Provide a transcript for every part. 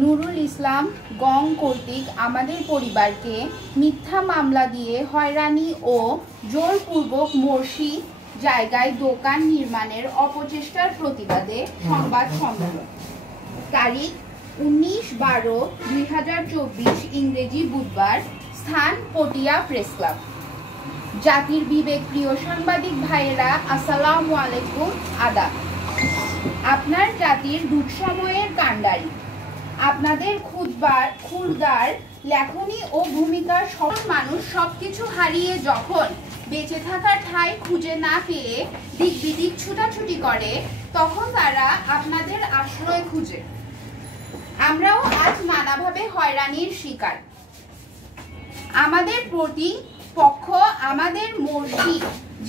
নুরুল ইসলাম গং কর্তৃক আমাদের পরিবারকে মিথ্যা মামলা দিয়ে হয়রানি ও জোরপূর্বক মসজিদ জায়গায় দোকান নির্মাণের অপচেষ্টার প্রতিবাদে সংবাদ সম্মেলন। তারিখ 19/12/2024 ইংরেজি বুধবার। স্থান পটিয়া প্রেস ক্লাব। জাতির বিবেক প্রিয় সাংবাদিক ভাইয়েরা, আসসালামু আলাইকুম, আদাব। আপনার জাতির দুঃসময়ের কাণ্ডারি, আপনাদের ক্ষুরদার লেখনী ও ভূমিকার সব মানুষ সবকিছু হারিয়ে যখন বেঁচে থাকার ঠাঁই খুঁজে না পেয়ে দিক বিদিক ছুটাছুটি করে, তখন তারা আপনাদের আশ্রয় খুঁজে। আমরাও আজ নানাভাবে হয়রানির শিকার। আমাদের প্রতিপক্ষ আমাদের মসজিদ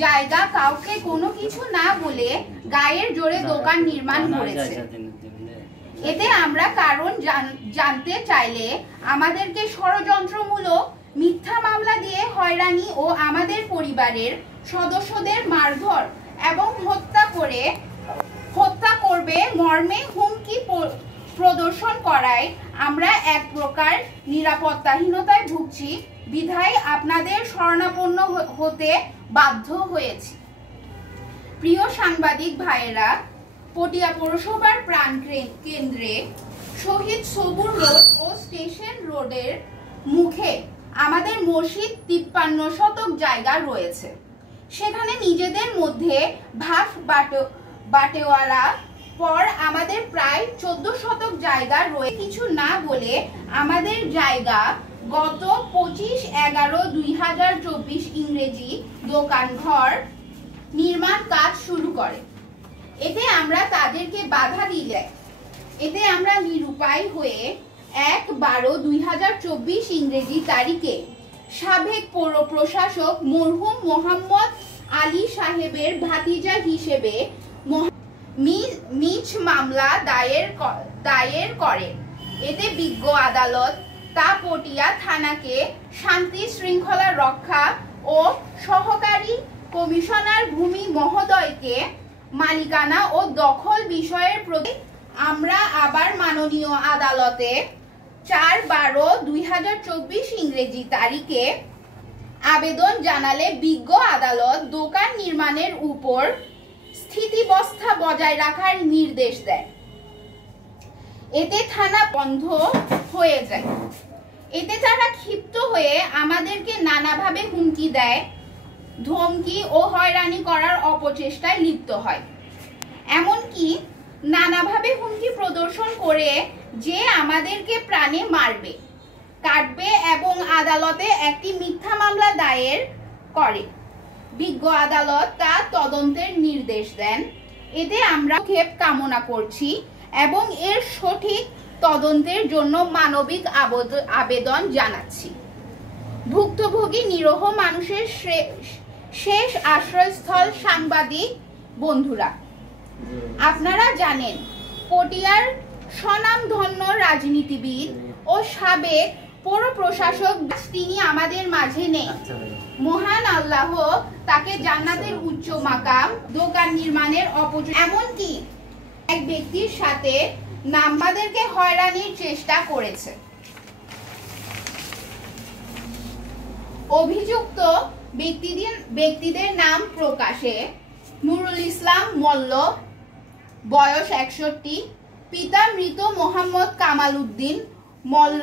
জায়গা কাউকে কোনো কিছু না বলে গায়ের জোরে দোকান নির্মাণ করেছে। এতে আমরা কারণ জানতে চাইলে আমাদেরকে ষড়যন্ত্রমূলক মিথ্যা মামলা দিয়ে হয়রানি ও আমাদের পরিবারের সদস্যদের মারধর এবং হত্যা করবে মর্মে হুমকি প্রদর্শন করায় আমরা এক প্রকার নিরাপত্তাহীনতায় ভুগছি, বিধায় আপনাদের শরণাপন্ন হতে বাধ্য হয়েছি। প্রিয় সাংবাদিক ভাইয়েরা, পটিয়া পৌরসভার প্রাণ কেন্দ্রে শহীদ সবুর রোড ও স্টেশন রোডের মুখে আমাদের মসজিদ 53 শতক জায়গা রয়েছে। সেখানে নিজেদের মধ্যে ভাগ বাটোয়ারা পর আমাদের প্রায় 14 শতক জায়গা রয়েছে। কিছু না বলে আমাদের জায়গা গত 25/11/2024 ইংরেজি দোকান ঘর নির্মাণ কাজ শুরু করে। এতে আমরা তাদেরকে বাধা দিলে আমরা নিরুপায় হয়ে 1/12/2024 ইংরেজি তারিখে সাবেক পৌর প্রশাসক মরহুম মোহাম্মদ আলী সাহেবের ভাতিজা হিসেবে মিছ মামলা দায়ের করেন। এতে বিজ্ঞ আদালত তা পটিয়া থানাকে শান্তি শৃঙ্খলা রক্ষা ও সহকারী কমিশনার ভূমি মহোদয়কে মালিকানা ও দখল বিষয়ের প্রতি আমরা আবার মাননীয় আদালতে 4/12/2024 ইংরেজি তারিখে আবেদন জানালে বিজ্ঞ আদালত দোকান নির্মাণের উপর স্থিতিবস্থা বজায় রাখার নির্দেশ দেয়। এতে থানা বন্ধ হয়ে যায়। এতে তারা ক্ষিপ্ত হয়ে আমাদেরকে নানাভাবে হুমকি দেয়, ধমকি ও হয়রানি করার অপচেষ্টায় লিপ্ত হয়। এমনকি নানাভাবে হুমকি প্রদর্শন করে যে আমাদেরকে প্রাণে মারবে, কাটবে এবং আদালতে একটি মিথ্যা মামলা দায়ের করে। বিজ্ঞ আদালত তা তদন্তের নির্দেশ দেন। এতে আমরা ক্ষেপ কামনা করছি এবং এর সঠিক তদন্তের জন্য মানবিক আবেদন জানাচ্ছি। ভুক্তভোগী নিরীহ মানুষের শেষ আশ্রয়স্থল সাংবাদিক বন্ধুরা, আপনারা জানেন পটিয়ার স্বনামধন্য রাজনীতিবিদ ও সাবেক পৌর প্রশাসক তিনি আমাদের মাঝে নেই। মহান আল্লাহ তাকে জান্নাতের উচ্চ মাকাম দোকান নির্মাণের এমনকি এক ব্যক্তির সাথে আমাদেরকে হয়রানির চেষ্টা করেছে। অভিযুক্ত ব্যক্তিদের নাম প্রকাশে: নুরুল ইসলাম মল্ল, বয়স 61, পিতা মৃত মোহাম্মদ কামাল উদ্দিন মল্ল।